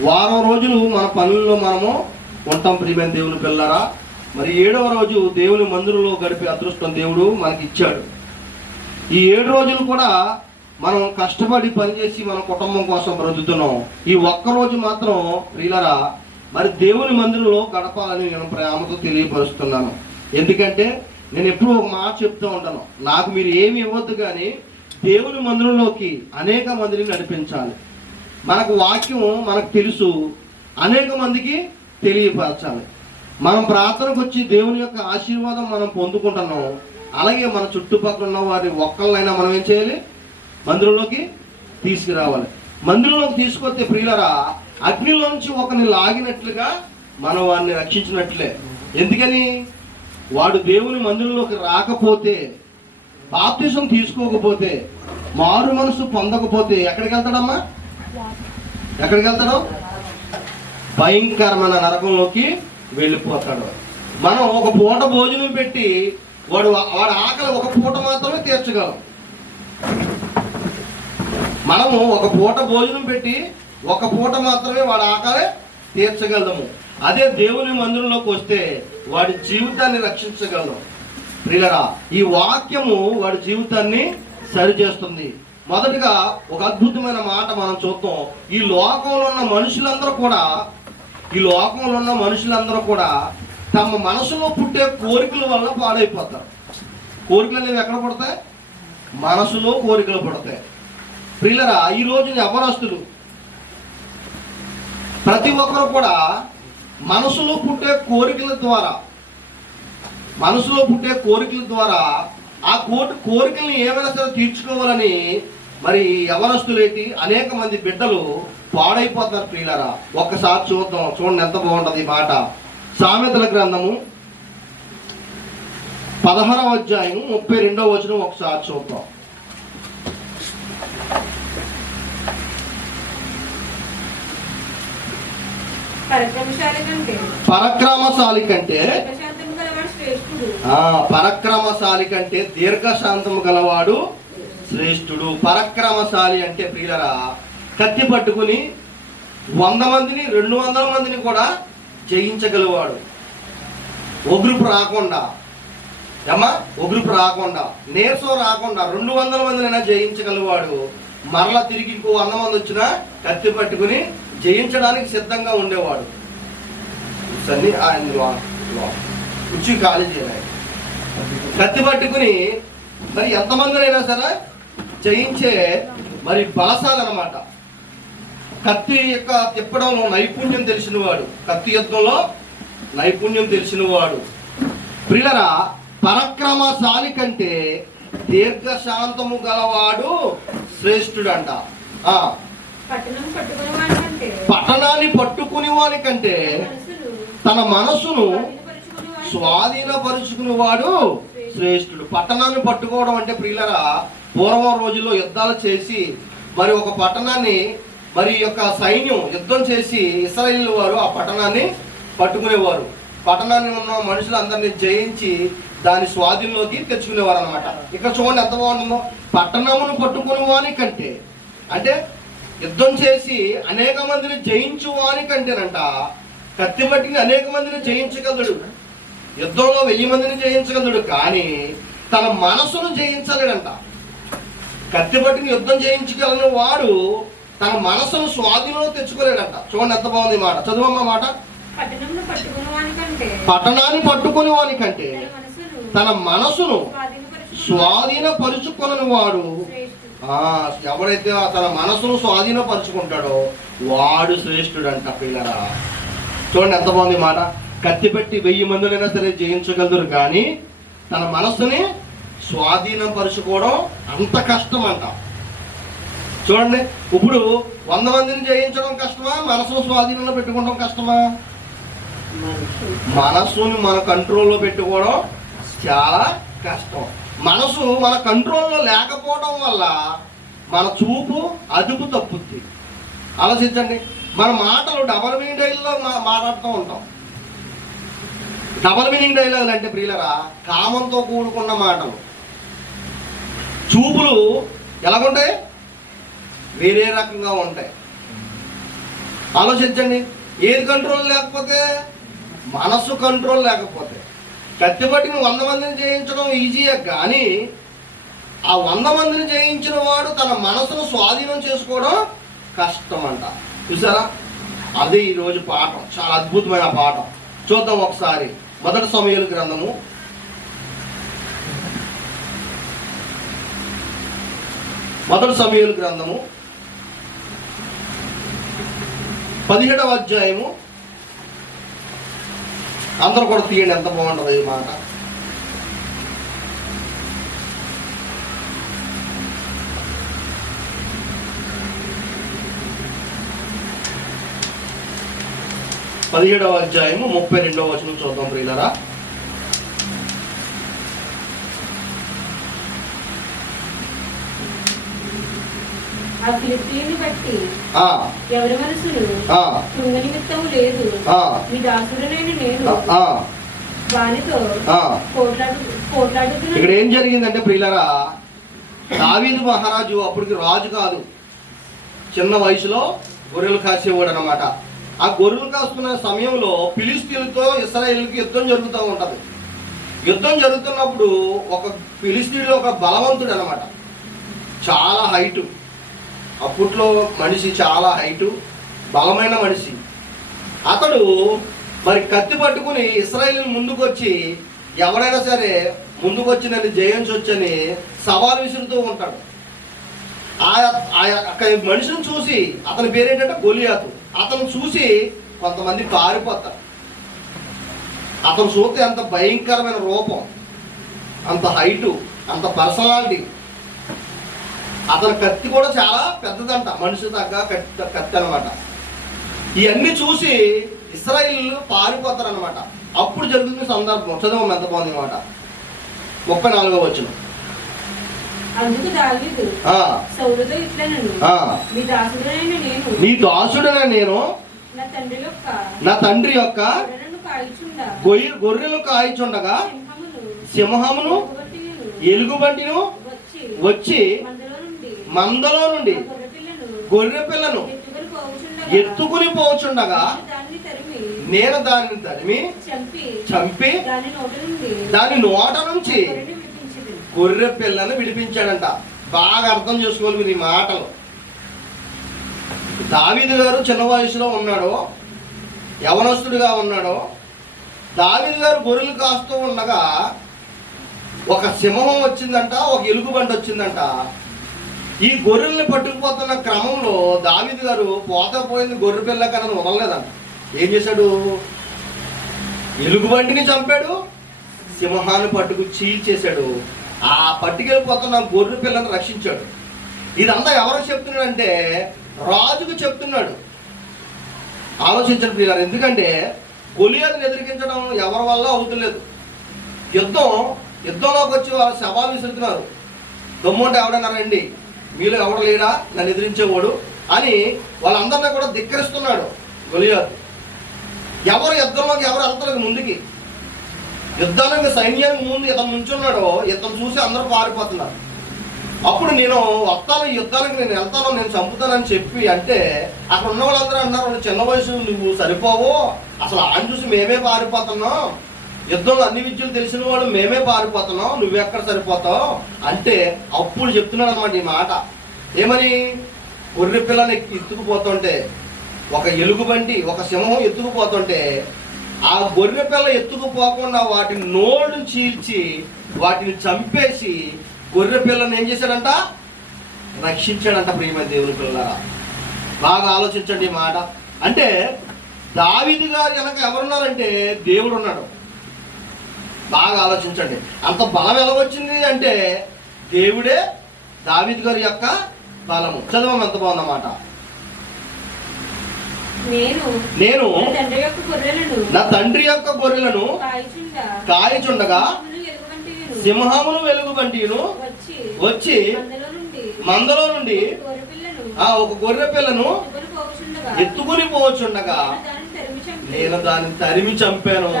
వారం రోజులు మన పనుల్లో మనము ఉంటాం ప్రియమైన దేవుని పిల్లరా. మరి 7వ రోజు దేవుని మందిరంలో గడిపే అదృష్టం దేవుడు మనకి ఇచ్చాడు. ఈ 7 రోజులు కూడా మనం కష్టపడి పనిచేసి మన కుటుంబం కోసం బ్రతుకుతున్నాం. ఈ ఒక్కరోజు మాత్రం ప్రియులరా మరి దేవుని మందిరంలో గడపాలని నేను ప్రేమతో తెలియపరుస్తున్నాను. ఎందుకంటే నేను ఎప్పుడూ ఒక మాట చెప్తూ ఉంటాను, నాకు మీరు ఏమి ఇవ్వద్దు కానీ దేవుని మందిరంలోకి అనేక మందిని నడిపించాలి. మనకు వాక్యం మనకు తెలుసు, అనేక మందికి తెలియపరచాలి. మనం ప్రార్థనకు వచ్చి దేవుని యొక్క ఆశీర్వాదం మనం పొందుకుంటున్నాం. అలాగే మన చుట్టుపక్కల ఉన్న వారి ఒక్కళ్ళైనా మనం ఏం చేయాలి? మందిరంలోకి తీసుకురావాలి. మందిరంలోకి తీసుకొస్తే ప్రియులరా అగ్నిలోంచి ఒకరిని లాగినట్లుగా మనం వాడిని రక్షించినట్లే. ఎందుకని? వాడు దేవుని మందిరంలోకి రాకపోతే, బాప్తిసం తీసుకోకపోతే, మారు మనసు పొందకపోతే ఎక్కడికి వెళ్తాడమ్మా? ఎక్కడికి వెళ్తాడు? భయంకరమైన నరకంలోకి వెళ్ళిపోతాడు. మనం ఒక పూట భోజనం పెట్టి వాడు ఆకలి ఒక పూట మాత్రమే తీర్చగలం. మనము ఒక పూట భోజనం పెట్టి ఒక పూట మాత్రమే వాడి ఆకలి తీర్చగలము. అదే దేవుని మందిరంలోకి వస్తే వాడి జీవితాన్ని రక్షించగలం. ప్రియులరా ఈ వాక్యము వాడి జీవితాన్ని సరిచేస్తుంది. మొదటిగా ఒక అద్భుతమైన మాట మనం చూద్దాం. ఈ లోకంలో ఉన్న మనుషులందరూ కూడా తమ మనసులో పుట్టే కోరికల వల్ల పాడైపోతారు. కోరికలు అనేవి ఎక్కడ పడతాయి? మనసులో కోరికలు పడతాయి. ప్రియులరా ఈ రోజు యవ్వనస్తులు ప్రతి ఒక్కరు కూడా మనసులో పుట్టే కోరికల ద్వారా ఆ కోరికల్ని ఏమైనా సరే తీర్చుకోవాలని మరి యవ్వనస్తులేంటి అనేక మంది బిడ్డలు పాడైపోతున్నారు. ప్రియులరా ఒక్కసారి చూడండి ఎంత బాగుంటుంది ఈ మాట. సామెతల గ్రంథము 16వ అధ్యాయం 32వ వచనం ఒకసారి చూద్దాం. పరక్రమశాలి కంటే దీర్ఘశాంతము గలవాడు శ్రేష్ఠుడు. పరక్రమశాలి అంటే ప్రియులరా కత్తి పట్టుకుని 100 మందిని 200 మందిని కూడా జయించగలవాడు. ఒగురుపు రాకుండా నీరసం రాకుండా 200 మందినైనా జయించగలవాడు. మరలా తిరిగి ఇంకో 100 మంది వచ్చినా కత్తి పట్టుకుని జయించడానికి సిద్ధంగా ఉండేవాడు. ఆయన ఖాళీ చేయాలి. కత్తి పట్టుకుని మరి ఎంతమందినైనా సరే జయించే మరి బలశాలన్నమాట. కత్తి యొక్క తిప్పడంలో నైపుణ్యం తెలిసినవాడు, కత్తి యుద్ధంలో నైపుణ్యం తెలిసినవాడు. ప్రియులరా పరక్రమశాలి కంటే దీర్ఘశాంతము గలవాడు శ్రేష్ఠుడంట. పట్టణాన్ని పట్టుకుని వాని కంటే తన మనసును స్వాధీనపరుచుకుని వాడు శ్రేష్ఠుడు. పట్టణాన్ని పట్టుకోవడం అంటే ప్రియులరా పూర్వం రోజుల్లో యుద్ధాలు చేసి మరి ఒక పట్టణాన్ని మరి యొక్క సైన్యం యుద్ధం చేసి ఇశ్రాయేలు వారు ఆ పట్టణాన్ని పట్టుకునేవారు. పట్టణాన్ని ఉన్న మనుషులందరినీ జయించి దాని స్వాధీనంలోకి తెచ్చుకునేవారు అనమాట. ఇక్కడ చూడండి ఎంత బాగుంటుందో. పట్టణమును పట్టుకుని వాని కంటే అంటే యుద్ధం చేసి అనేక మందిని జయించు వాని కంటేనంట కత్తి పట్టుకుని అనేక మందిని జయించగలడు. యుద్ధంలో 1000 మందిని జయించగలడు కానీ తన మనసును జయించలేడంట. కత్తి పట్టుకుని యుద్ధం జయించగలని వాడు తన మనసును స్వాధీనంలో తెచ్చుకోలేడంట. చూడండి ఎంత బాగుంది మాట. చదువమ్మ మాట. పట్టణాన్ని పట్టుకుని వాని కంటే తన మనసును స్వాధీనపరుచుకొనని వాడు ఎవరైతే తన మనసును స్వాధీనపరుచుకుంటాడో వాడు శ్రేష్ఠుడంట. పిల్లరా చూడండి ఎంత బాగుంది మాట. కత్తి పెట్టి 1000 మందినైనా సరే జయించగలరు కానీ తన మనసుని స్వాధీనపరుచుకోవడం అంత కష్టం అంట. చూడండి ఇప్పుడు 100 మందిని జయించడం కష్టమా, మనసును స్వాధీనంలో పెట్టుకోవడం కష్టమా? మనసుని మన కంట్రోల్లో పెట్టుకోవడం చాలా కష్టం. మనసు మన కంట్రోల్లో లేకపోవడం వల్ల మన చూపు అదుపు తప్పుద్ది. ఆలోచించండి. మన మాటలు డబల్ మీనింగ్ డైలాగ్లో మాట్లాడుతూ ఉంటాం. డబల్ మీనింగ్ డైలాగులు అంటే ప్రియులరా కామంతో కూడుకున్న మాటలు. చూపులు ఎలాగుంటాయి? వేరే రకంగా ఉంటాయి. ఆలోచించండి, ఏది కంట్రోల్ లేకపోతే? మనస్సు కంట్రోల్ లేకపోతే. కత్తి పట్టి 100 మందిని జయించడం ఈజీయే, కానీ ఆ 100 మందిని జయించిన వాడు తన మనసును స్వాధీనం చేసుకోవడం కష్టం అంట. చూసారా? అదే ఈరోజు పాఠం, చాలా అద్భుతమైన పాఠం. చూద్దాం ఒకసారి. మొదటి సమూయేలు గ్రంథము 17వ అధ్యాయము. అందరూ కూడా తీయండి, ఎంత బాగుంటుంది ఈ మాట. పదిహేడవ అధ్యాయము 32వ వచనం చూద్దాం ప్రియులారా. ఎవరి మనసును కృంగ నిమిత్తము లేదు, మీ దాసుడనైన నేను వానితో పోట్లాడుతున్నాను. ఇక్కడ ఏం జరిగిందంటే ప్రియులారా, దావీదు మహారాజు అప్పటికి రాజు కాదు, చిన్న వయసులో గొర్రెలు కాసేవాడు అనమాట. ఆ గొర్రెలు కాస్తున్న సమయంలో ఫిలిస్తీన్లతో ఇశ్రాయేలుకి యుద్ధం జరుగుతూ ఉంటది. యుద్ధం జరుగుతున్నప్పుడు ఒక ఫిలిస్తీన్లో ఒక బలవంతుడు అనమాట, చాలా హైటు. అప్పట్లో మనిషి చాలా హైటు, బలమైన మనిషి. అతడు మరి కత్తి పట్టుకుని ఇశ్రాయేలు ముందుకు వచ్చి ఎవరైనా సరే ముందుకు వచ్చి నన్ను జయించొచ్చని సవాల్ విసురుతూ ఉంటాడు. ఆ మనిషిని చూసి, అతని పేరేంటంటే గొలియాతు, అతను చూసి కొంతమంది పారిపోతారు. అతను చూస్తే అంత భయంకరమైన రూపం, అంత హైటు, అంత పర్సనాలిటీ. అతని కత్తి కూడా చాలా పెద్దదంట, మనిషి తగ్గ కత్తి అనమాట. ఇవన్నీ చూసి ఇశ్రాయేలు పారిపోతారు అనమాట. అప్పుడు జరుగుతున్న సందర్భం చదువు ఎంత బాగుంది మాట. 34వ వచనం. అందుకు దావీదు సౌలుతో ఇట్లనెను, నీ దాసుడైన నేను నా తండ్రి యొక్క గొర్రెలు కాయిచుండగా సింహమును ఎలుగుబంటిను వచ్చి మందలో నుండి గొర్రె పిల్లను ఎత్తుకుని పోచుండగా నేను దానిని తరిమి చంపి దాని నోట నుంచి గొర్రె పిల్లను విడిపించాడంట. బాగా అర్థం చేసుకోవాలి మీరు ఈ మాటలు. దావీదు గారు చిన్న వయసులో ఉన్నాడో, యవనస్తుడిగా ఉన్నాడో, దావీదు గారు గొర్రెలు కాస్తూ ఉండగా ఒక సింహం వచ్చిందంట, ఒక ఎలుగుబంటి వచ్చిందంట. ఈ గొర్రెల్ని పట్టుకుపోతున్న క్రమంలో దావీదు గారు పోయింది గొర్రె పిల్ల కన్నా వదలలేదంట. ఏం చేశాడు? ఎలుగుబంటిని చంపాడు, సింహాన్ని పట్టుకు చీల్చేశాడు. ఆ పట్టుకెళ్ళిపోతున్న గొర్రె పిల్లను రక్షించాడు. ఇదంతా ఎవరు చెప్తున్నాడంటే రాజుకు చెప్తున్నాడు. ఆలోచించండి ప్రియులారా, ఎందుకంటే గొలియాతుని ఎదిరించడం ఎవరి వల్ల అవుతలేదు. యుద్ధంలోకి వచ్చి వాళ్ళు సవాలు విసురుతున్నారు. దమ్ముంటే ఎవడన్నా రండి, మీలో ఎవడు లేడా నన్ను ఎదిరించేవాడు అని వాళ్ళందరినీ కూడా ధిక్కరిస్తున్నాడు గొలియాతు. ఎవరు యుద్ధంలోకి ఎవరు వెళ్తలేదు ముందుకి. యుద్ధానికి సైన్యానికి ముందు ఇతను నుంచున్నాడో ఇతను చూసి అందరూ పారిపోతున్నారు. అప్పుడు నేను వస్తాను, యుద్ధానికి నేను వెళ్తాను, నేను చంపుతానని చెప్పి అంటే అక్కడ ఉన్న వాళ్ళందరూ అన్నారు, చిన్న వయసు నువ్వు సరిపోవు, అసలు ఆయన చూసి మేమే పారిపోతున్నాం, యుద్ధంలో అన్ని విద్యలు తెలిసిన వాళ్ళు మేమే పారిపోతున్నాం, నువ్వెక్కడ సరిపోతావు అంటే అప్పుడు చెప్తున్నాడు అనమాట ఈ మాట. ఏమని? గొర్రె పిల్లని ఎత్తుకుపోతుంటే, ఒక ఎలుగుబంటి ఒక సింహం ఎత్తుకుపోతుంటే ఆ గొర్రె పిల్ల ఎత్తుకుపోకుండా వాటిని నోళ్ళు చీల్చి వాటిని చంపేసి గొర్రె పిల్లని ఏం చేశాడంట? రక్షించాడంట. ప్రియమైన దేవుని పిల్లలారా, బాగా ఆలోచించండి ఈ మాట. అంటే దావీదు గారు వెనక ఎవరున్నారంటే దేవుడు ఉన్నాడు. బాగా ఆలోచించండి. అంత బలం ఎలా వచ్చింది అంటే దేవుడే దావీదు గారి యొక్క బలము. చదవం ఎంత బాగుందన్నమాట. నేను నా తండ్రి యొక్క గొర్రెలను కాయిచుండగా సింహమును వెలుగుబంటిను వచ్చి మందలో నుండి ఒక గొర్రె పిల్లను ఎత్తుకుని పోవచ్చుండగా నేను దాన్ని తరిమి చంపాను,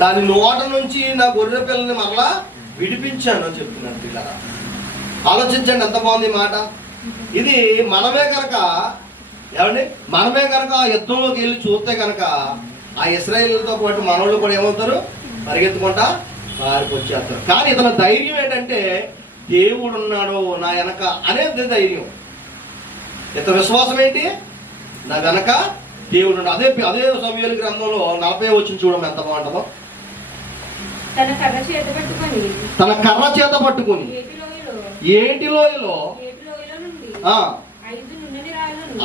దాని నోట నుంచి నా గొర్రె పిల్లని మరలా విడిపించాను అని చెప్తున్నాను పిల్లరా. ఆలోచించండి ఎంత బాగుంది మాట. ఇది మనమే కనుక ఏమండి మనమే కనుక ఆ యుద్ధంలోకి వెళ్ళి చూస్తే కనుక ఆ ఇశ్రాయేలుతో పాటు మనోళ్ళు కూడా ఏమవుతారు, పరిగెత్తుకుంటా వారికి వచ్చేస్తారు. కానీ ఇతని ధైర్యం ఏంటంటే దేవుడు ఉన్నాడు నా వెనక అనేది ధైర్యం. ఇతని విశ్వాసం ఏంటి, నా వెనక దేవుడు. అదే అదే సమూయేలు గ్రంథంలో 40 వచ్చిన చూడడం ఎంత బాగుంటుందో. తన కర్ర చేత పట్టుకుని ఏటి లోయలో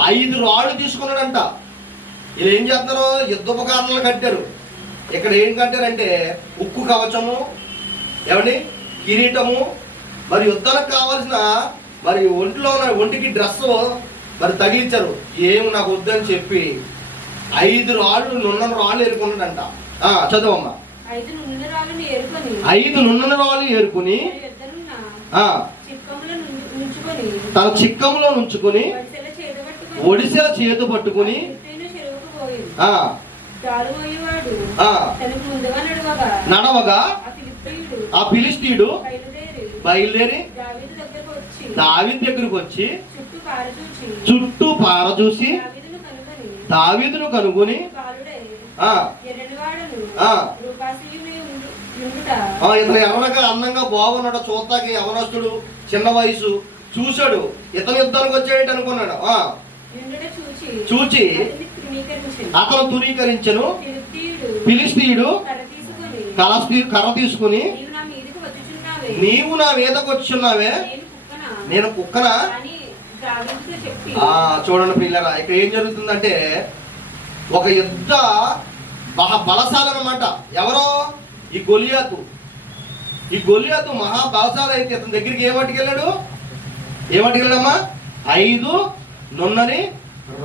5 రాళ్ళు తీసుకున్నాడంట. వీళ్ళు ఏం చేస్తారో యుద్ధోపకరణలు కట్టారు. ఇక్కడ ఏం కట్టారంటే ఉక్కు కవచము, ఏమండి కిరీటము, మరి యుద్ధానికి కావాల్సిన మరి ఒంటికి డ్రెస్ మరి తగిలించారు. ఏమి నాకు వద్దని చెప్పి 5 రాళ్ళు నున్న రాళ్ళు ఏరుకున్నాడంట. చదవమ్మా. 5 నున్న రాళ్ళు ఏరుకుని తన చిక్కంలో నుంచుకొని ఒడిసెల చేతు పట్టుకుని నడవగా ఆ ఫిలిష్తీయుడు బయలుదేరి దావీదు దగ్గరకు వచ్చి చుట్టూ పారచూసి దావీదును కనుగొని ఇతను ఎర్రగా అందంగా బాగున్నాడు, చూస్తాకి యవనస్తుడు, చిన్న వయసు, చూశాడు. ఇతను యుద్ధానికి వచ్చాడు అనుకున్నాడు. చూచి అతను తునీకరించను. ఫిలిష్తీయుడు కర్ర తీసుకుని నీవు నా మీదకు వచ్చున్నావే, నేను కుక్కనా? చూడండి పిల్లరా, ఇక్కడ ఏం జరుగుతుందంటే ఒక యుద్ధ బలశాలి అన్నమాట. ఎవరో ఈ గొలియాతు మహాబలశాలి అయితే ఇతని దగ్గరికి ఏమట్టుకెళ్ళాడమ్మా 5 నున్నని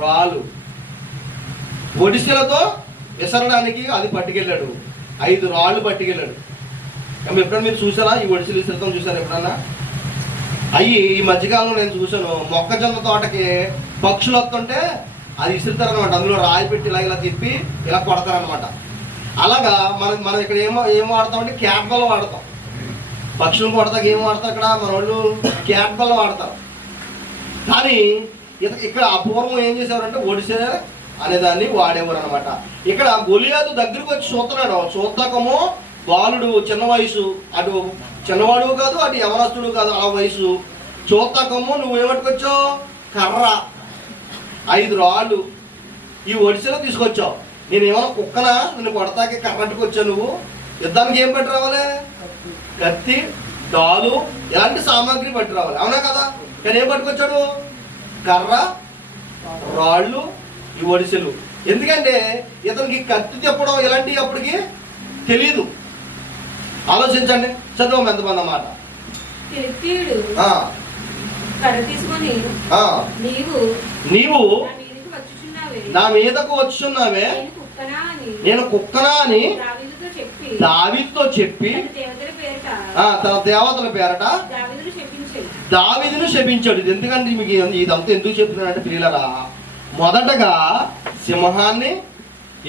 రాళ్ళు ఒడిసెలతో విసరడానికి అది పట్టుకెళ్ళాడు. 5 రాళ్ళు పట్టుకెళ్ళాడు. ఎప్పుడన్నా మీరు చూసారా ఈ ఒడిసెలు విసరతం? చూసారా ఎప్పుడన్నా? అయ్యి ఈ మధ్యకాలంలో నేను చూసాను. మొక్కజొన్న తోటకి పక్షులు వస్తుంటే అది విసురుతారనమాట. అందులో రాయి పెట్టి ఇలా తిప్పి ఇలా కొడతారనమాట. అలాగా మనం ఇక్కడ ఏం వాడతామంటే క్యాట్ బల్ వాడతాం. పక్షులను కొడతాక ఏం వాడతారు ఇక్కడ మన వాళ్ళు? క్యాట్ బల్ వాడతారు. కానీ ఇక్కడ అపూర్వం ఏం చేసేవారంటే ఒడిసె అనేదాన్ని వాడేవారు అనమాట. ఇక్కడ గొలియాతు దగ్గరికి వచ్చి చూస్తున్నాడు. చూద్దాకము బాలుడు, చిన్న వయసు, అటు చిన్నవాడు కాదు అటు యవనస్తుడు కాదు, ఆ వయసు. చూద్దాకము నువ్వేమట్టుకొచ్చావు? కర్ర, 5 రాళ్ళు ఈ ఒడిసెలో తీసుకొచ్చావు. నేను ఏమైనా కుక్కనా? నిన్ను కొడతాకి కర్రట్టుకు వచ్చావు. నువ్వు యుద్ధానికి ఏం పట్టి రావాలి? కత్తి, డాలు, ఇలాంటి సామాగ్రి పట్టి రావాలి, అవునా కదా? కానీ ఏం పట్టుకొచ్చాడు? కర్ర, రాళ్ళు, ఈ ఒడిసెలు. ఎందుకంటే ఇతనికి కత్తి చెప్పడం ఇలాంటివి అప్పటికి తెలియదు. ఆలోచించండి, చదువు ఎంతమంది అన్నమాట. నీవు నా మీదకు వచ్చున్నావే, నేను కుక్కనా అని దావీదుతో చెప్పి తన దేవతల పేరట దావీదును శపించాడు. ఎందుకంటే మీకు ఇదంతా ఎందుకు చెప్తున్నానంటే ప్రియులరా, మొదటగా సింహాన్ని,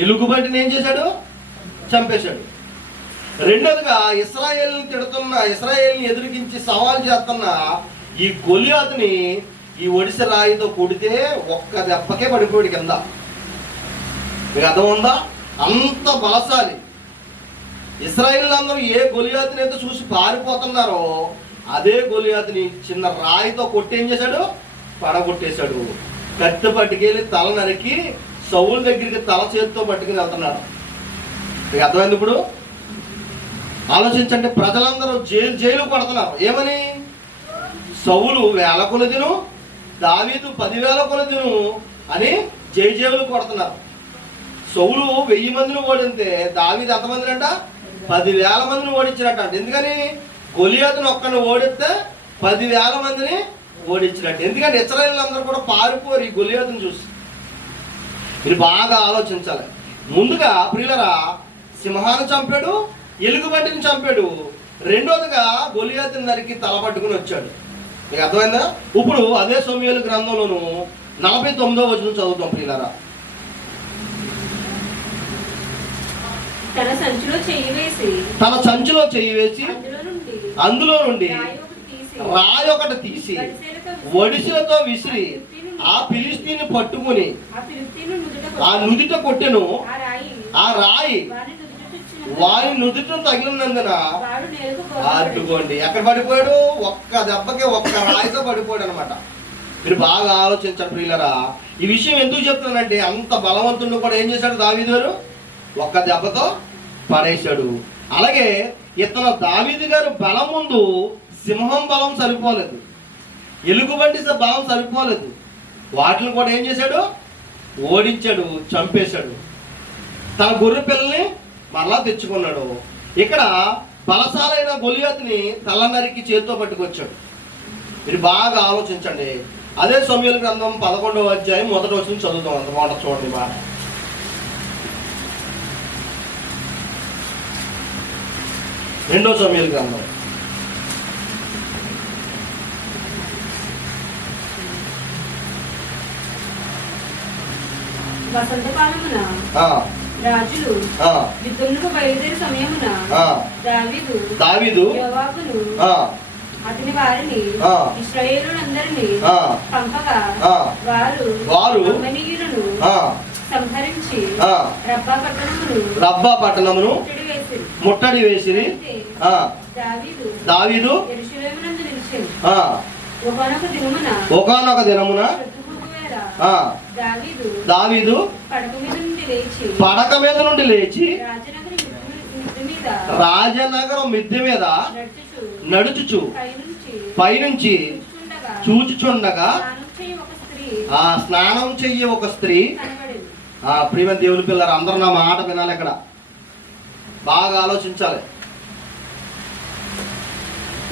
ఎలుగుబంటిని ఏం చేశాడు? చంపేశాడు. రెండోదిగా ఇశ్రాయేలుని ఎదురుగించి సవాల్ చేస్తున్న ఈ గొలియాతుని ఈ ఒడిసె రాయితో కొడితే ఒక్క దెబ్బకే పడిపోయాడు కింద. మీకు అర్థముందా? అంత బలశాలి. ఇశ్రాయేలు అందరూ ఏ గొలియాతుని అయితే చూసి పారిపోతున్నారో అదే గొలియాతుని చిన్న రాయితో కొట్టి ఏం చేశాడు? పడగొట్టేశాడు. కత్తి పట్టుకెళ్ళి తల నరికి సౌలు దగ్గరికి తల చేతితో పట్టుకుని వెళ్తున్నాడు. మీకు అర్థమైంది? ఇప్పుడు ఆలోచించండి. ప్రజలందరూ జైలు పడుతున్నారు. ఏమని? సౌలు 1000 కొలదిను, దావీదు 10,000 కొలదిను అని జైలు కొడుతున్నారు. సౌలు 1000 మందిని ఓడితే దావీదు ఎంతమందిని అంట? 10,000 మందిని ఓడించినట్టు. ఎందుకని? గొలియాతును ఒక్కడిని ఓడిస్తే 10,000 మందిని ఓడించినట్టు. ఎందుకంటే ఇశ్రాయేలీయులందరూ కూడా పారిపోరు ఈ గొలియాతును చూసి. మీరు బాగా ఆలోచించాలి. ముందుగా ప్రియులరా, సింహాన్ని చంపాడు, ఎలుగుబంటిని చంపాడు. రెండోదిగా గొలియాతుని నరికి తల పట్టుకుని వచ్చాడు. మీకు అర్థమైందా? ఇప్పుడు అదే సమూయేలు గ్రంథంలోను 49వ వచనం చదువుతాం ప్రియులారా. తన సంచిలో చెయ్యి వేసి అందులో నుండి రాయి ఒకటి తీసి ఒడిసెలతో విసిరి ఆ ఫిలిష్తీయుని పట్టుకుని ఆ ఫిలిష్తీయుని ఆ నుదిట కొట్టెను. ఆ ఆ రాయి వారి నుదిట తగిలినందున వాడు నేలకు అడ్డుకోండి. ఎక్కడ పడిపోయాడు? ఒక్క దెబ్బకి ఒక్క రాయితో పడిపోయాడు అనమాట. మీరు బాగా ఆలోచించండి ప్రియులరా. ఈ విషయం ఎందుకు చెప్తున్నానంటే, అంత బలవంతుడు కూడా ఏం చేశాడు దావీదు గారు? ఒక్క దెబ్బతో పడేశాడు. అలాగే ఇతను దావీదు గారు బలం ముందు సింహం బలం సరిపోలేదు, ఎలుగుబంటి బలం సరిపోలేదు. వాటిని కూడా ఏం చేశాడు? ఓడించాడు, చంపేశాడు. తన గొర్రె పిల్లల్ని మరలా తెచ్చుకున్నాడు. ఇక్కడ బలశాలైన గొలియాతుని తల నరికి చేతితో పట్టుకొచ్చాడు. మీరు బాగా ఆలోచించండి. అదే సమూయేలు గ్రంథం 11వ అధ్యాయం 1వ వచనం చదువుతాం. అంత మాట చూడండి. బాగా 2వ సమూయేలు గ్రంథం వసంతకాలమున రాజులు యుద్ధములకు బయలుదేరే సమయమున దావీదు యోవాబును అతని వారిని ఇశ్రాయేలునందరినీ పంపగా వారు అమ్మనీయులను సంహరించి రబ్బా పట్టణమును ముట్టడి వేసిరి. దావీదు యెరూషలేమునందు నిలిచెను. ఒకానొక దినమున దావీదు పడక మీద నుండి లేచి రాజనగరం మిద్దె మీద నడుచుచు పైనుంచి చూచుచుండగా ఆ స్నానం చెయ్యి ఒక స్త్రీ. ప్రియమైన దేవుని పిల్లలు అందరూ నా మాట వినాలి. ఇక్కడ బాగా ఆలోచించాలి.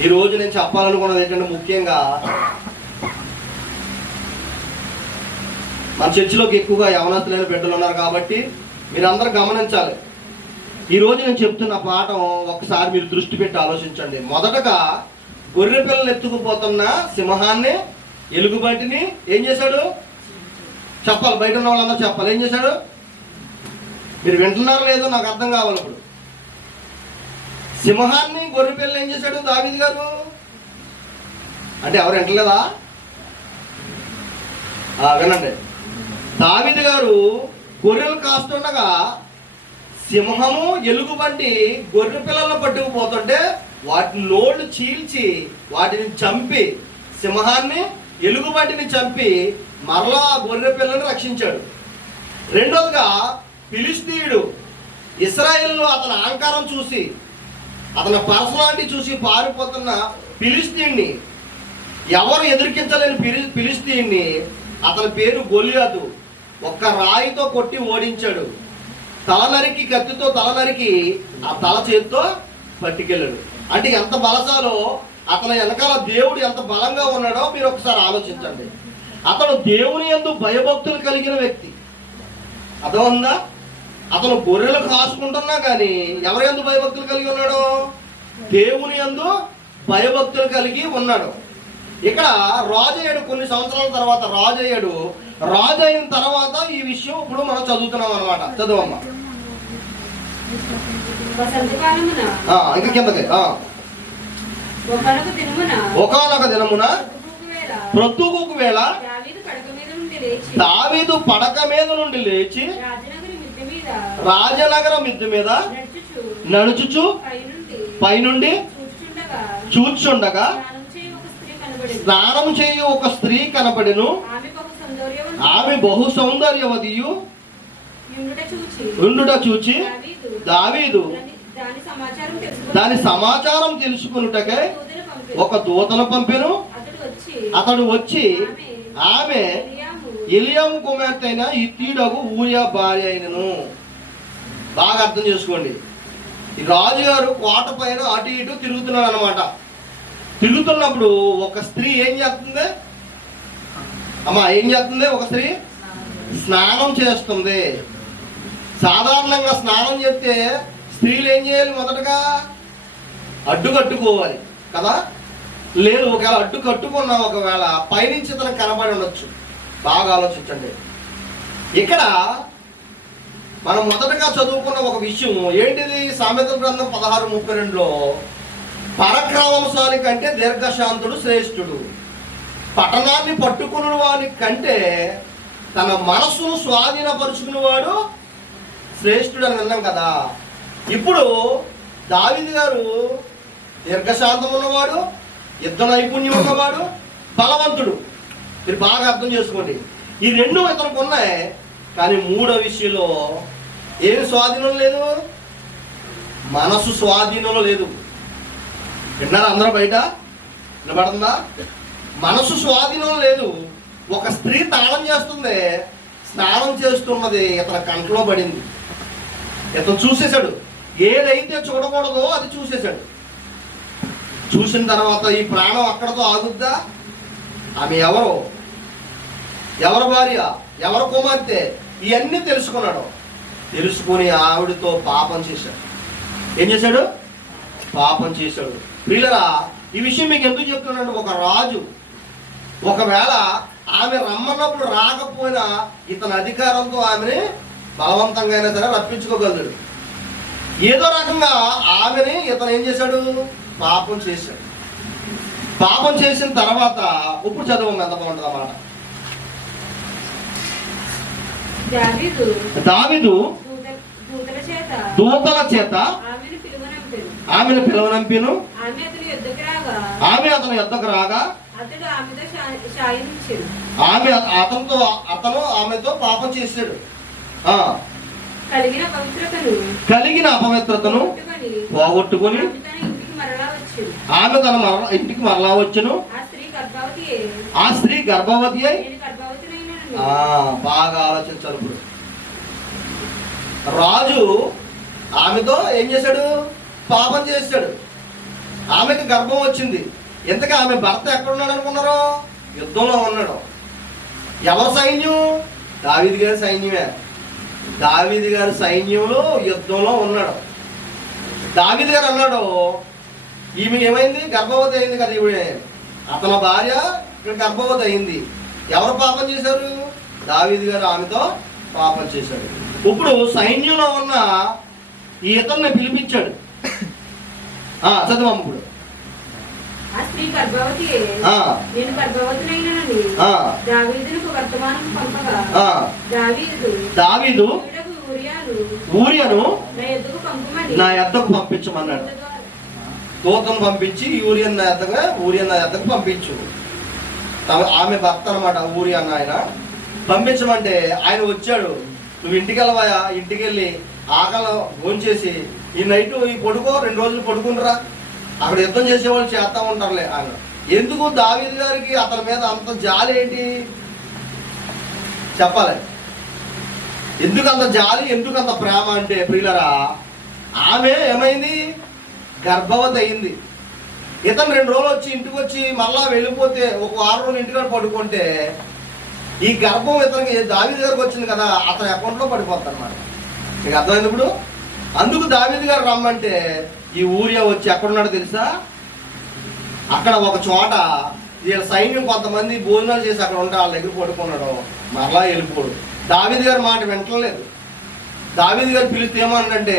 ఈ రోజు నేను చెప్పాలనుకున్నది ఏంటంటే, ముఖ్యంగా మన చర్చిలోకి ఎక్కువగా యవనస్తులైన బిడ్డలు ఉన్నారు కాబట్టి మీరందరూ గమనించాలి. ఈ రోజు నేను చెప్తున్న పాఠం ఒకసారి మీరు దృష్టి పెట్టి ఆలోచించండి. మొదటగా గొర్రె పిల్లలు ఎత్తుకుపోతున్న సింహాన్ని, ఎలుగుబంటిని ఏం చేశాడు? చెప్పాలి, బయట ఉన్న వాళ్ళందరూ చెప్పాలి. ఏం చేశాడు? మీరు వింటున్నారో లేదో నాకు అర్థం కావాలి. ఇప్పుడు సింహాన్ని, గొర్రె పిల్లలు ఏం చేశాడు దావీదు గారు? అంటే ఎవరు వింటలేదా? వినండి. దావీదు గారు గొర్రెలు కాస్తుండగా సింహము, ఎలుగుబంటి గొర్రె పిల్లలను పట్టుకుపోతుంటే వాటిని నోళ్ళు చీల్చి వాటిని చంపి, సింహాన్ని, ఎలుగుబంటిని చంపి మరలా గొర్రె పిల్లలను రక్షించాడు. రెండోదిగా ఫిలిష్తీయుడు ఇశ్రాయేలులో అతని అహంకారం చూసి, అతని పర్సనాలిటీ చూసి పారిపోతున్న ఫిలిష్తీయుడిని, ఎవరు ఎదిరికించలేని ఫిలిష్తీయుడిని, అతని పేరు గొలియాతు, ఒక్క రాయితో కొట్టి ఓడించాడు. తల నరికి, కత్తితో తల నరికి ఆ తల చేతితో పట్టుకెళ్ళాడు. అంటే ఎంత బలశాలో, అతని వెనకాల దేవుడు ఎంత బలంగా ఉన్నాడో మీరు ఒకసారి ఆలోచించండి. అతను దేవుని యందు భయభక్తులు కలిగిన వ్యక్తి. అర్థమైందా? అతను గొర్రెలు కాసుకుంటున్నా కానీ ఎవరి యందు భయభక్తులు కలిగి ఉన్నాడు? దేవుని యందు భయభక్తులు కలిగి ఉన్నాడు. ఇక్కడ రాజు అయ్యాడు. కొన్ని సంవత్సరాల తర్వాత రాజు అయ్యాడు. రాజు అయిన తర్వాత ఈ విషయం ఇప్పుడు మనం చదువుతున్నాం అనమాట. చదువమ్మా. ఇంకా కిందకి. ఒకానొక దినమున ప్రొద్దుగూకు వేళ దావీదు పడక మీద నుండి లేచి రాజనగరం మిద్దె మీద నడుచుచు పైనుండి చూచుండగా స్నానం చేయు ఒక స్త్రీ కనపడెను. ఆమె బహు సౌందర్యవతియు ఉండుట చూచి దావీదు దాని సమాచారం తెలుసుకున్నటకై ఒక దూతను పంపెను. అతడు వచ్చి ఆమె ఎలియాము కుమార్తె అయిన హిత్తీయుడగు ఊరియా భార్య అయినను. బాగా అర్థం చేసుకోండి. ఈ రాజుగారు కోట పైన అటు ఇటు తిరుగుతున్నాడు అనమాట. తిరుగుతున్నప్పుడు ఒక స్త్రీ ఏం చేస్తుంది? అమ్మా, ఏం చేస్తుంది? ఒక స్త్రీ స్నానం చేస్తుంది. సాధారణంగా స్నానం చేస్తే స్త్రీలు ఏం చేయాలి? మొదటగా అడ్డు కట్టుకోవాలి కదా. లేదు, ఒకవేళ అడ్డు కట్టుకున్నా ఒకవేళ పైనుంచి తనకు కనబడి ఉండొచ్చు. బాగా ఆలోచించండి. ఇక్కడ మనం మొదటగా చదువుకున్న ఒక విషయం ఏంటిది? సామెతల గ్రంథం 16:32లో పరక్రమశాలి కంటే దీర్ఘశాంతుడు శ్రేష్ఠుడు. పట్టణాన్ని పట్టుకున్న వాడి కంటే తన మనస్సును స్వాధీనపరుచుకున్న వాడు శ్రేష్ఠుడు అని విన్నాం కదా. ఇప్పుడు దావీదు గారు దీర్ఘశాంతం ఉన్నవాడు, యుద్ధ నైపుణ్యం ఉన్నవాడు, బలవంతుడు. మీరు బాగా అర్థం చేసుకోండి. ఈ రెండు ఇతనికి ఉన్నాయి. కానీ మూడో విషయంలో ఏమి స్వాధీనం లేదు, మనసు స్వాధీనంలో లేదు. విన్నారా అందరూ? బయట వినపడుతుందా? మనసు స్వాధీనం లేదు. ఒక స్త్రీ తాళం చేస్తుంది, స్నానం చేస్తున్నది ఇతని కంట్లో పడింది. ఇతను చూసేశాడు, ఏదైతే చూడకూడదో అది చూసేశాడు. చూసిన తర్వాత ఈ ప్రాణం అక్కడతో ఆగుద్దా? ఆమె ఎవరు, ఎవరి భార్య, ఎవరి కుమార్తె, ఇవన్నీ తెలుసుకున్నాడు. తెలుసుకుని ఆవిడతో పాపం చేశాడు. ఏం చేశాడు? పాపం చేశాడు. ప్రియులరా, ఈ విషయం మీకు ఎందుకు చెప్తున్నాడు? ఒక రాజు ఒకవేళ ఆమె రమ్మన్నప్పుడు రాకపోయినా ఇతని అధికారంతో ఆమెని బలవంతంగా అయినా సరే రప్పించుకోగలడు. ఏదో రకంగా ఆమెని ఇతను ఏం చేశాడు? పాపం చేశాడు. పాపం చేసిన తర్వాత ఇప్పుడు చదువు ఎంత బాగుంటుంది అన్నమాట. దావీదు దూతల చేత ఆమెను పిలువనంపిను. ఆమె అతని యొద్దకు రాగా అతను ఆమెతో పాపం చేశాడు. కలిగిన అపవిత్రతను పోగొట్టుకుని ఆమె తన ఇంటికి మరలా వచ్చును. ఆ స్త్రీ గర్భవతి అయి, బాగా ఆలోచించాలి. ఇప్పుడు రాజు ఆమెతో ఏం చేశాడు? పాపం చేశాడు. ఆమెకి గర్భం వచ్చింది. ఇంతకీ ఆమె భర్త ఎక్కడున్నాడు అనుకున్నారు? యుద్ధంలో ఉన్నాడు. ఎవరి సైన్యం? దావీదు గారి సైన్యమే. దావీదు గారి సైన్యంలో యుద్ధంలో ఉన్నాడు. దావీదు గారు అన్నాడు, ఈమె ఏమైంది? గర్భవతి అయింది కదా. ఈవిడే అతని భార్య ఇక్కడ గర్భవతి అయింది. ఎవరు పాపం చేశారు? దావీదు గారు ఆమెతో పాపం చేశాడు. ఇప్పుడు సైన్యంలో ఉన్న ఈ ఇతన్ని పిలిపించాడు. చదువు. ఇప్పుడు దావీదు ఊరియను నా యొద్దకు పంపించమన్నాడు. దూతను పంపించి ఊరియన్ నా యొద్దకు పంపించు. ఆమె భర్త అనమాట ఊరి అన్న ఆయన. పంపించమంటే ఆయన వచ్చాడు. నువ్వు ఇంటికి వెళ్ళవా, ఇంటికి వెళ్ళి ఆకలి భోంచేసి ఈ నైట్ ఈ పడుకో, 2 రోజులు పడుకుంటురా, అక్కడ యుద్ధం చేసేవాళ్ళు చేస్తా ఉంటారులే ఆయన. ఎందుకు దావీదు గారికి అతని మీద అంత జాలి ఏంటి చెప్పాలి? ఎందుకు అంత జాలి, ఎందుకు అంత ప్రేమ అంటే ప్రియులరా, ఆమె ఏమైంది? గర్భవతి అయింది. ఇతను 2 రోజులు వచ్చి ఇంటికి వచ్చి మళ్ళా వెళ్ళిపోతే, ఒక 6 రోజులు ఇంటికాడ పడుకుంటే ఈ గర్భం ఇతనికి దావీదు గారికి వచ్చింది కదా, అతని అకౌంట్లో పడిపోతుంది అన్నమాట. మీకు అర్థమైంది ఇప్పుడు? అందుకు దావీదు గారు రమ్మంటే ఈ ఊరియా వచ్చి ఎక్కడున్నాడో తెలుసా? అక్కడ ఒక చోట వీళ్ళ సైన్యం కొంతమంది భోజనాలు చేసి అక్కడ ఉంటే వాళ్ళ దగ్గర పడుకున్నాడు. మరలా వెళ్ళిపోడు. దావీదు గారి మాట వింటలేదు. దావీదు గారు పిలిస్తే ఏమనంటే,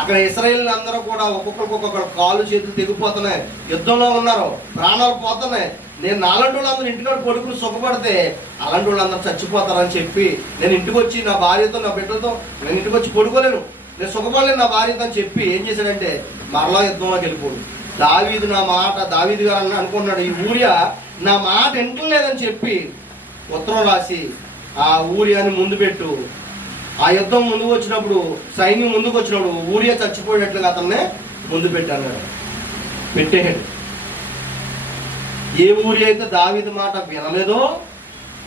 అక్కడ ఇశ్రాయేలు అందరూ కూడా ఒక్కొక్కరు కాళ్ళు చేతులు తెగిపోతున్నాయి, యుద్ధంలో ఉన్నారు, ప్రాణాలు పోతున్నాయి. నేను అలాంటి వాళ్ళందరూ ఇంటికాడ పడుకుని సుఖపడితే అలాంటి వాళ్ళందరూ చచ్చిపోతారని చెప్పి నేను ఇంటికి వచ్చి నా భార్యతో నా బిడ్డలతో నేను ఇంటికి వచ్చి పడుకోలేను, నేను సుఖపడలేను నా భార్యతో అని చెప్పి ఏం చేశాడంటే మరలా యుద్ధంలోకి వెళ్ళిపోడు. దావీదు గారు అనుకున్నాడు, ఈ ఊరియా నా మాట వింటలేదని చెప్పి ఉత్తరం రాసి ఆ ఊరియాని ముందు పెట్టు. ఆ యుద్ధం ముందుకు వచ్చినప్పుడు, సైన్యం ముందుకు వచ్చినప్పుడు ఊరియా చచ్చిపోయేట్లుగా అతన్నే ముందు పెట్టాడు. పెట్టేశాడు. ఏ ఊరి అయితే దావీదు మాట వినలేదో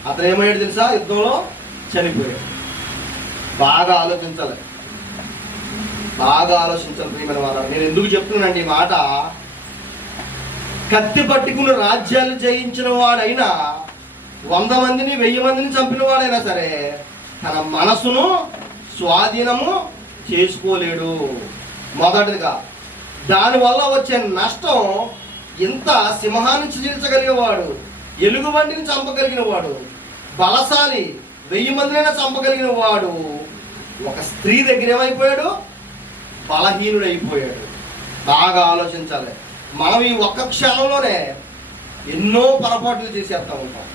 అతను ఏమయ్యాడు తెలుసా? యుద్ధంలో చనిపోయాడు. బాగా ఆలోచించాలి, బాగా ఆలోచించాలి ప్రియమైన వారు. నేను ఎందుకు చెప్తున్నానంటే ఈ మాట, కత్తి పట్టుకుని రాజ్యాలు జయించిన వాడైనా, 100 మందిని 1000 మందిని చంపిన వాడైనా సరే తన మనసును స్వాధీనము చేసుకోలేడు. మొదటిగా దానివల్ల వచ్చే నష్టం, ఇంత సింహాన్ని చీల్చగలిగేవాడు, ఎలుగుబంటిని చంపగలిగిన వాడు, బలశాలి, 1000 మందినైనా చంపగలిగిన వాడు ఒక స్త్రీ దగ్గర ఏమైపోయాడు? బలహీనుడు అయిపోయాడు. బాగా ఆలోచించాలి. మనం ఈ ఒక్క క్షణంలోనే ఎన్నో పొరపాట్లు చేసేస్తూ ఉంటాం,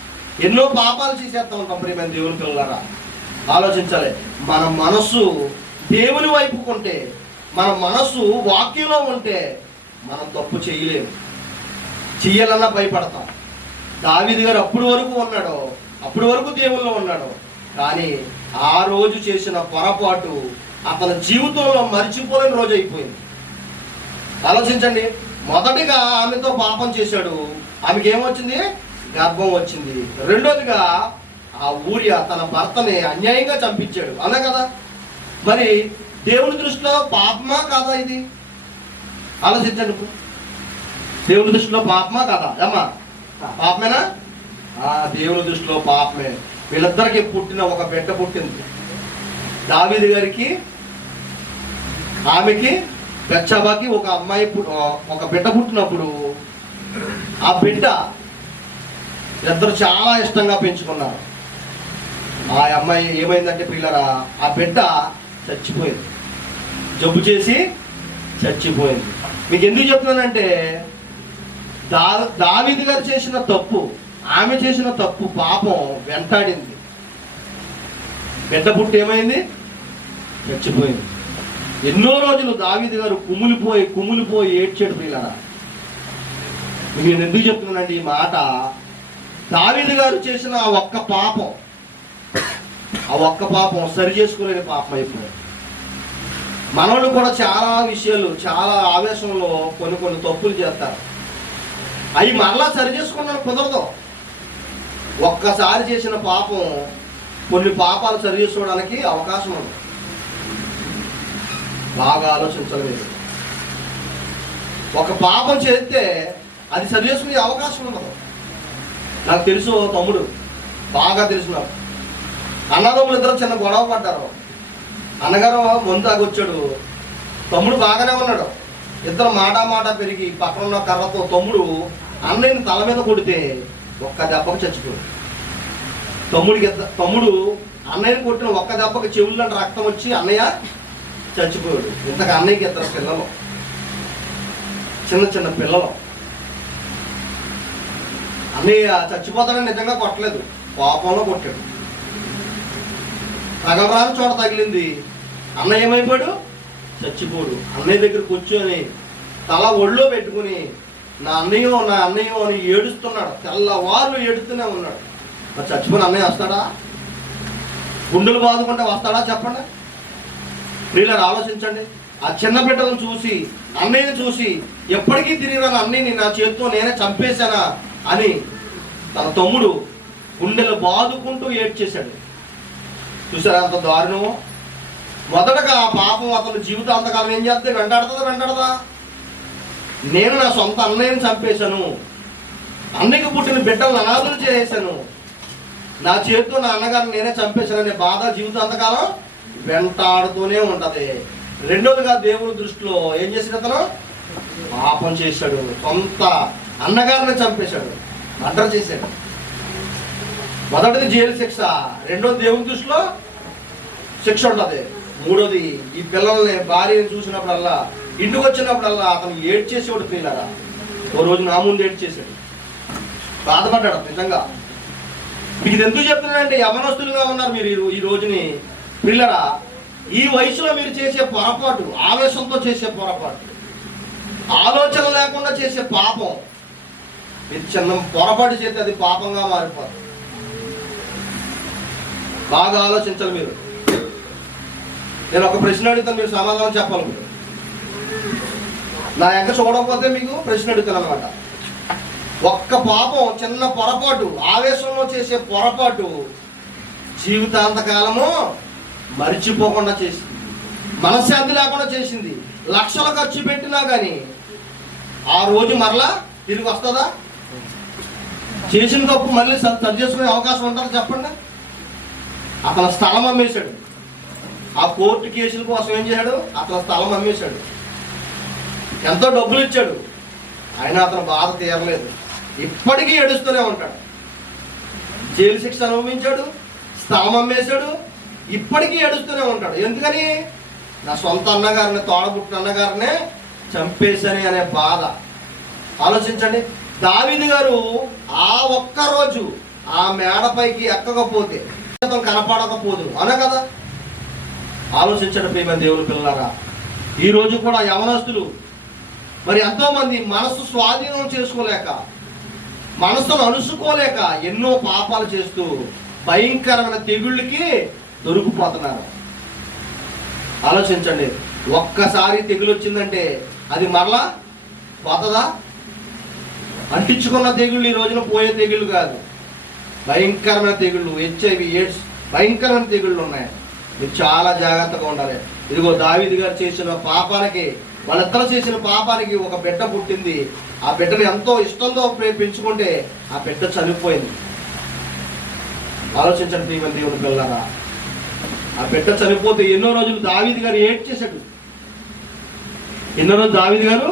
ఎన్నో పాపాలు చేసేస్తూ ఉంటాం. ప్రియమైన దేవుని పిల్లలారా, ఆలోచించాలి. మన మనస్సు దేవుని వైపుకు ఉంటే, మన మనస్సు వాక్యంలో ఉంటే మనం తప్పు చేయలేము. చెయ్యాలన్నా భయపడతాం. దావీదు గారు అప్పటి వరకు ఉన్నాడు, అప్పటి వరకు దేవుల్లో ఉన్నాడు. కానీ ఆ రోజు చేసిన పొరపాటు అతని జీవితంలో మర్చిపోలేని రోజు అయిపోయింది. ఆలోచించండి. మొదటిగా ఆమెతో పాపం చేశాడు, ఆమెకి ఏమొచ్చింది? గర్భం వచ్చింది. రెండోదిగా ఆ ఊరియా తన భర్తని అన్యాయంగా చంపించాడు, అలా కదా. మరి దేవుని దృష్టిలో పాపమా కాదా ఇది? ఆలోచించండి. దేవుని దృష్టిలో పాపమా కాదా? అమ్మా, పాపమేనా? దేవుని దృష్టిలో పాపమే. వీళ్ళిద్దరికి పుట్టిన ఒక బిడ్డ పుట్టింది. దావీదు గారికి, ఆమెకి, బెత్షెబాకి ఒక అమ్మాయి, ఒక బిడ్డ పుట్టినప్పుడు ఆ బిడ్డ ఇద్దరు చాలా ఇష్టంగా పెంచుకున్నారు. ఆ అమ్మాయి ఏమైందంటే పిల్లరా, ఆ బిడ్డ చచ్చిపోయింది, జబ్బు చేసి చచ్చిపోయింది. మీకు ఎందుకు చెప్తున్నానంటే దావీదు గారు చేసిన తప్పు, ఆమె చేసిన తప్పు, పాపం వెంటాడింది. బిడ్డ పుట్టి ఏమైంది? చచ్చిపోయింది. ఎన్నో రోజులు దావీదు గారు కుమిలిపోయి ఏడ్చాడు. పిల్లరా, నేను ఎందుకు చెప్తున్నానండి ఈ మాట? దావీదు గారు చేసిన ఆ ఒక్క పాపం సరి చేసుకోలేని పాపం అయిపోయింది. మనోళ్ళు కూడా చాలా విషయాలు, చాలా ఆవేశంలో కొన్ని తప్పులు చేస్తారు. అవి మరలా సరి చేసుకున్నాను కుదరదు. ఒక్కసారి చేసిన పాపం కొన్ని పాపాలు సరి చేసుకోవడానికి అవకాశం ఉంది. బాగా ఆలోచించాలి మీరు. ఒక పాపం చేస్తే అది సరి చేసుకునే అవకాశం ఉండదు. నాకు తెలుసు, తమ్ముడు బాగా తెలుసు నాకు. అన్నదమ్ములు ఇద్దరు చిన్న గొడవ పడ్డారు. అన్నగారు ముందు తాగొచ్చాడు, తమ్ముడు బాగానే ఉన్నాడు. ఇద్దరు మాట పెరిగి పక్కన ఉన్న కర్రతో తమ్ముడు అన్నయ్యని తల మీద కొడితే ఒక్క దెబ్బకు చచ్చిపోయాడు. తమ్ముడు అన్నయ్యని కొట్టిన ఒక్క దెబ్బకి చెవులంటే రక్తం వచ్చి అన్నయ్య చచ్చిపోయాడు. ఇంతకు అన్నయ్యకి ఇద్దరు పిల్లలు, చిన్న పిల్లలు. అన్నయ్య చచ్చిపోతాడని నిజంగా కొట్టలేదు, కోపంలో కొట్టాడు. తగలరాని చోట తగిలింది. అన్నయ్య ఏమైపోయాడు? చచ్చిపోడు. అన్నయ్య దగ్గర కూర్చొని తల ఒళ్ళో పెట్టుకుని నా అన్నయ్య అని ఏడుస్తున్నాడు. తెల్లవాళ్ళు ఏడుస్తూనే ఉన్నాడు. మరి చచ్చిపోయిన అన్నయ్య వస్తాడా? గుండెలు బాదుకుంటే వస్తాడా? చెప్పండి. ప్రియులారా, ఆలోచించండి. ఆ చిన్న బిడ్డలను చూసి, అన్నయ్యని చూసి, ఎప్పటికీ తిరిగిన అన్నయ్యని నా చేతితో నేనే చంపేశానా అని తన తమ్ముడు గుండెలు బాదుకుంటూ ఏడ్చేశాడు. చూసారా అంత దారుణమో? మొదటగా ఆ పాపం అతను జీవితాంతకాలం ఏం చేస్తే వెంటాడదా? నేను నా సొంత అన్నయ్యని చంపేశాను, అన్నయ్యకి పుట్టిన బిడ్డలను అనాథులు చేసేసాను, నా చేతితో నా అన్నగారిని నేనే చంపేశాననే బాధ జీవితాంతకాలం వెంటాడుతూనే ఉంటది. రెండోదిగా దేవుని దృష్టిలో ఏం చేసిన అతను? పాపం చేశాడు, సొంత అన్నగారిని చంపేశాడు, మర్డర్ చేశాడు. మొదటిది జైలు శిక్ష, రెండోది దేవుని దృష్టిలో శిక్ష ఉంటుంది. మూడోది ఈ పిల్లల్ని, భార్యని చూసినప్పుడల్లా, ఇంటికి వచ్చినప్పుడల్లా అతను ఏడ్చేసేవాడు. పిల్లరా, ఓ రోజు నా ముందు ఏడ్చేసాడు, బాధపడ్డాడు నిజంగా. మీకు ఇది ఎందుకు చెప్తున్నానంటే యవనస్తులుగా ఉన్నారు మీరు ఈ రోజుని. పిల్లరా, ఈ వయసులో మీరు చేసే పొరపాటు, ఆవేశంతో చేసే పొరపాటు, ఆలోచన లేకుండా చేసే పాపం, మీరు చిన్న పొరపాటు చేస్తే అది పాపంగా మారిపోతుంది. బాగా ఆలోచించాలి మీరు. నేను ఒక ప్రశ్న అడుగుతాను, మీరు సమాధానం చెప్పాలి. మీరు నా ఎంక చూడకపోతే మీకు ప్రశ్న అడుగుతాను అనమాట. ఒక్క పాపం, చిన్న పొరపాటు, ఆవేశంలో చేసే పొరపాటు జీవితాంతకాలము మరిచిపోకుండా చేసింది, మనశ్శాంతి లేకుండా చేసింది. లక్షలు ఖర్చు పెట్టినా కానీ ఆ రోజు మరలా తిరిగి వస్తుందా? చేసిన తప్పు మళ్ళీ సరి చేసుకునే అవకాశం ఉంటుందా? చెప్పండి. అతను స్థలం అమ్మేశాడు. ఆ కోర్టు కేసుల కోసం ఏం చేశాడు? అతను స్థలం అమ్మేశాడు. ఎంతో డబ్బులు ఇచ్చాడు, అయినా అతను బాధ తీరలేదు. ఇప్పటికీ ఏడుస్తూనే ఉంటాడు. జైలు శిక్ష అనుభవించాడు, స్థలం అమ్మేశాడు, ఇప్పటికీ ఏడుస్తూనే ఉంటాడు. ఎందుకని? నా సొంత అన్నగారిని, తోడబుట్టిన అన్నగారినే చంపేశాని అనే బాధ. ఆలోచించండి. దావీదు గారు ఆ ఒక్క రోజు ఆ మేడపైకి ఎక్కకపోతే కనపడకపోదు అనే కదా. ఆలోచించడం ప్రియమైన దేవుని పిల్లలారా, ఈ రోజు కూడా యవనస్తులు మరి ఎంతో మంది మనసు స్వాధీనం చేసుకోలేక, మనసును అణుసుకోలేక ఎన్నో పాపాలు చేస్తూ భయంకరమైన తెగుళ్ళకి దొరికిపోతున్నారు. ఆలోచించండి, ఒక్కసారి తెగులు వచ్చిందంటే అది మరలా పోతుందా? అంటించుకున్న తెగుళ్ళు ఈ రోజున పోయే తెగుళ్ళు కాదు, భయంకరమైన తెగుళ్ళు, HIV AIDS భయంకరమైన తెగుళ్ళు ఉన్నాయి. మీరు చాలా జాగ్రత్తగా ఉండాలి. ఇదిగో దావీదు గారు చేసిన పాపానికి, వాళ్ళిద్దరు చేసిన పాపానికి ఒక బిడ్డ పుట్టింది. ఆ బిడ్డను ఎంతో ఇష్టంతో పెంచుకుంటే ఆ బిడ్డ చనిపోయింది. ఆలోచించండి ప్రియమైన దేవుని పిల్లలారా, ఆ బిడ్డ చనిపోతే ఎన్నో రోజులు దావీదు గారు ఏడ్చేశాడు. ఎన్నో రోజులు దావీదు గారు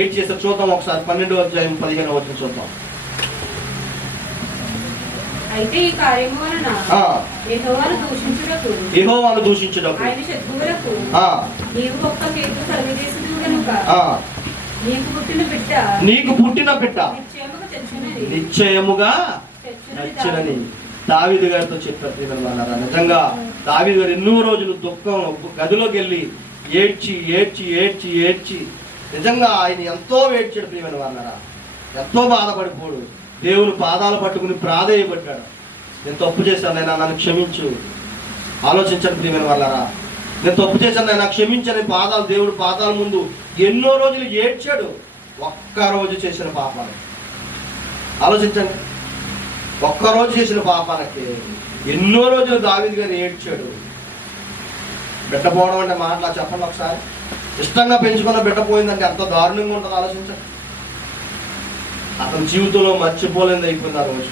ఏడ్చేశాడు. చూద్దాం ఒకసారి 12వ అధ్యాయం 15వ వచనం చూద్దాం. అయితే ఈ కార్యము వలన యెహోవాను దూషించుటకు ఆయన శత్రువులకు నీవు గొప్ప కీర్తి కలుగజేసినవు గనుక నీకు పుట్టిన బిడ్డ నిశ్చయముగా చచ్చినని దావీదు గారితో చెప్పారు. నిజంగా దావీదు గారు ఎన్నో రోజులు దుఃఖం గదిలోకి వెళ్ళి ఏడ్చి ఏడ్చి ఏడ్చి ఏడ్చి నిజంగా ఆయన ఎంతో ఏడ్చాడు. ప్రియమైన వాళ్ళరా, ఎంతో బాధపడిపోడు. దేవుని పాదాలు పట్టుకుని ప్రాధేయపడ్డాడు. నేను తప్పు చేశాను, ఆయన నన్ను క్షమించు. ఆలోచించండి ప్రియమైన వాళ్ళరా, నేను తప్పు చేశాను, ఆయన క్షమించని పాదాలు, దేవుడి పాదాల ముందు ఎన్నో రోజులు ఏడ్చాడు. ఒక్కరోజు చేసిన పాపాలు ఆలోచించండి, ఒక్కరోజు చేసిన పాపాలకి ఎన్నో రోజులు దావీదు గారు ఏడ్చాడు. బిడ్డ పోవడం అంటే మాటలా చెప్పండి ఒకసారి. ఇష్టంగా పెంచుకున్న బిడ్డ పోయిందంటే ఎంత దారుణంగా ఉంటుంది ఆలోచించండి. అతని జీవితంలో మర్చిపోలేనిది అయిపోయింది ఆ రోజు.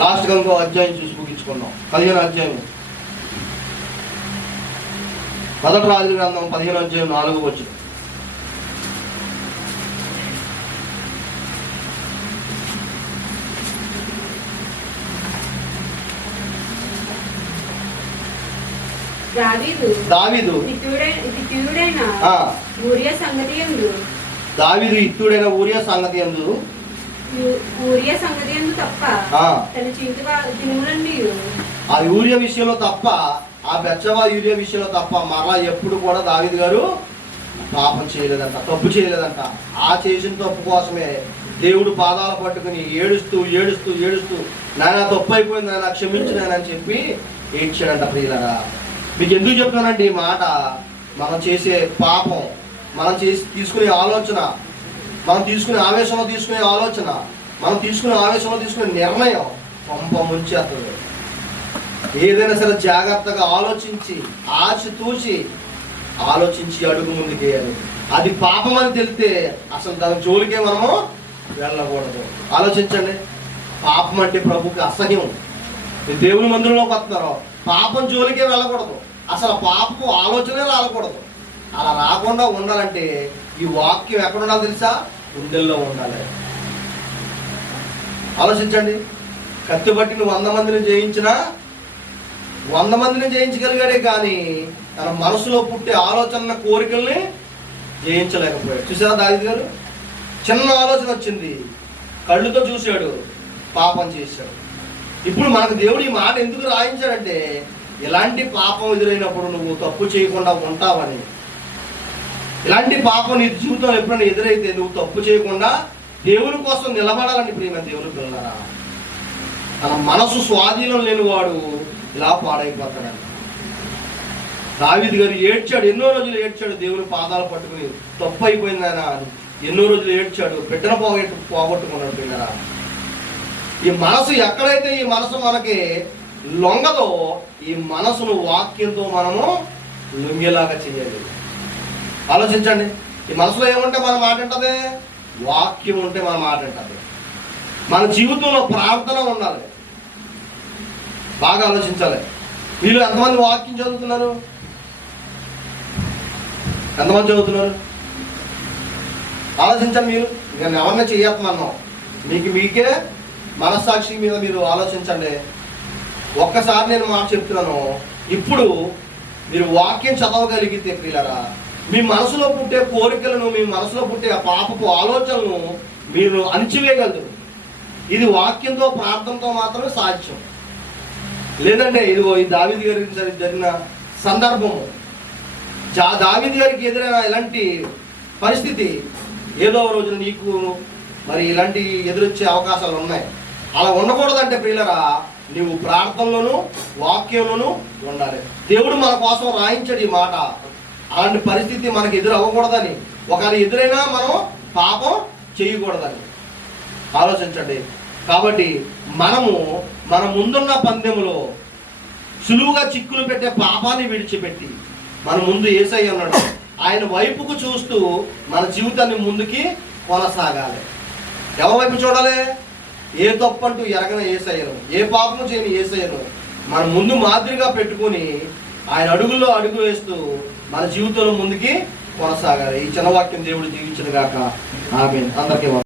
లాస్ట్గా ఇంకో అధ్యాయం చూసి ముగించుకుందాం. 15వ అధ్యాయం, 1 రాజుల గ్రంథం 15వ అధ్యాయం 4వ వచనం. దావీదు ఊరియా సంగతి యందు తప్ప ఆ యూరియా విషయంలో తప్ప, ఆ బెత్షెబా యూరియా విషయంలో తప్ప మరలా ఎప్పుడు కూడా దావీదు గారు పాపం చేయలేదంట, తప్పు చేయలేదంట. ఆ చేసిన తప్పు కోసమే దేవుడు పాదాలు పట్టుకుని ఏడుస్తూ ఏడుస్తూ ఏడుస్తూ నాయన తప్పు అయిపోయింది, నాయన క్షమించినాయని చెప్పి ఏడ్చాడంట. ప్రియులరా, మీకు ఎందుకు చెప్తున్నానంటే ఈ మాట, మనం చేసే పాపం, మనం తీసుకునే ఆలోచన, మనం తీసుకునే ఆవేశంలో తీసుకునే ఆలోచన, మనం తీసుకునే ఆవేశంలో తీసుకునే నిర్ణయం పంప ముంచేస్తుంది. ఏదైనా సరే జాగ్రత్తగా ఆలోచించి, ఆచితూచి ఆలోచించి అడుగు ముందుకేయాలి. అది పాపం అని తెలిస్తే అసలు దాని జోలికే మనము వెళ్ళకూడదు. ఆలోచించండి, పాపం అంటే ప్రభుకి అసహ్యం. మీరు దేవుని మందిరంలోకి వస్తున్నారో పాపం జోలికే వెళ్ళకూడదు, అసలు పాపపు ఆలోచనే రాకూడదు. అలా రాకుండా ఉండాలంటే ఈ వాక్యం ఎక్కడ ఉండాలి తెలుసా? గుండెల్లో ఉండాలి. ఆలోచించండి, కత్తి బట్టి నువ్వు 100 మందిని జయించినా 100 మందిని జయించగలిగాడే కానీ తన మనసులో పుట్టే ఆలోచన కోరికల్ని జయించలేకపోయాడు. చూసారా దావీదు గారు? చిన్న ఆలోచన వచ్చింది, కళ్ళుతో చూశాడు, పాపం చేశాడు. ఇప్పుడు మనకు దేవుడు ఈ మాట ఎందుకు రాయించాడంటే, ఇలాంటి పాపం ఎదురైనప్పుడు నువ్వు తప్పు చేయకుండా ఉంటావని. ఇలాంటి పాపం నీ జీవితం ఎప్పుడైనా ఎదురైతే నువ్వు తప్పు చేయకుండా దేవుని కోసం నిలబడాలని. ప్రియమైన దేవుని పిల్లలారా, తన మనసు స్వాధీనం లేనివాడు ఇలా పాడైపోతాడని. దావీదు గారు ఏడ్చాడు, ఎన్నో రోజులు ఏడ్చాడు. దేవుని పాదాలు పట్టుకుని తప్పు అయిపోయిందనా అని ఎన్నో రోజులు ఏడ్చాడు. బిడ్డను పోగొట్టుకున్నాడు. పిల్లరా, ఈ మనసు ఎక్కడైతే ఈ మనసు మనకి లొంగదో ఈ మనసును వాక్యంతో మనము లొంగేలాగా చేయాలి. ఆలోచించండి, ఈ మనసులో ఏముంటే మన మాట ఉంటుంది? వాక్యం ఉంటే మన మాట ఉంటుంది. మన జీవితంలో ప్రార్థన ఉండాలి. బాగా ఆలోచించాలి. వీళ్ళు ఎంతమంది వాక్యం చదువుతున్నారు? ఎంతమంది చదువుతున్నారు? ఆలోచించండి. మీరు ఇక ఎవరిని చేయత్తున్నాను, మీకే మనస్సాక్షి మీద మీరు ఆలోచించండి. ఒక్కసారి నేను మాట చెప్తున్నాను, ఇప్పుడు మీరు వాక్యం చదవగలిగితే ప్రియులారా, మీ మనసులో పుట్టే కోరికలను, మీ మనసులో పుట్టే ఆ పాపపు ఆలోచనలను మీరు అణిచివేయగలరు. ఇది వాక్యంతో ప్రార్థనతో మాత్రమే సాధ్యం. లేదంటే ఇదిగో ఈ దావీదు గారికి జరిగిన సందర్భము, దావీదు గారికి ఎదురైన ఇలాంటి పరిస్థితి ఏదో రోజున నీకు మరి ఇలాంటి ఎదురొచ్చే అవకాశాలు ఉన్నాయి. అలా ఉండకూడదంటే ప్రియులరా, నీవు ప్రార్థనలోను వాక్యంలోను ఉండాలి. దేవుడు మన కోసం రాయించాడు ఈ మాట. అలాంటి పరిస్థితి మనకు ఎదురు అవ్వకూడదని, ఒకవేళ ఎదురైనా మనం పాపం చేయకూడదని ఆలోచించండి. కాబట్టి మనము మన ముందున్న పందెములో సులువుగా చిక్కులు పెట్టే పాపాన్ని విడిచిపెట్టి మన ముందు యేసయ్య ఉన్నాడు, ఆయన వైపుకు చూస్తూ మన జీవితాన్ని ముందుకి కొనసాగాలి. ఎవరి వైపు చూడాలి? ఏ తప్పంటూ ఎరగని యేసయ్యను, ఏ పాపము చేయని యేసయ్యను మన ముందు మాదిరిగా పెట్టుకుని ఆయన అడుగుల్లో అడుగు వేస్తూ మన జీవితంలో ముందుకి కొనసాగాలి. ఈ చిన్న వాక్యం దేవుడు జీవించిన గాక. ఆమేన్. అందరికీ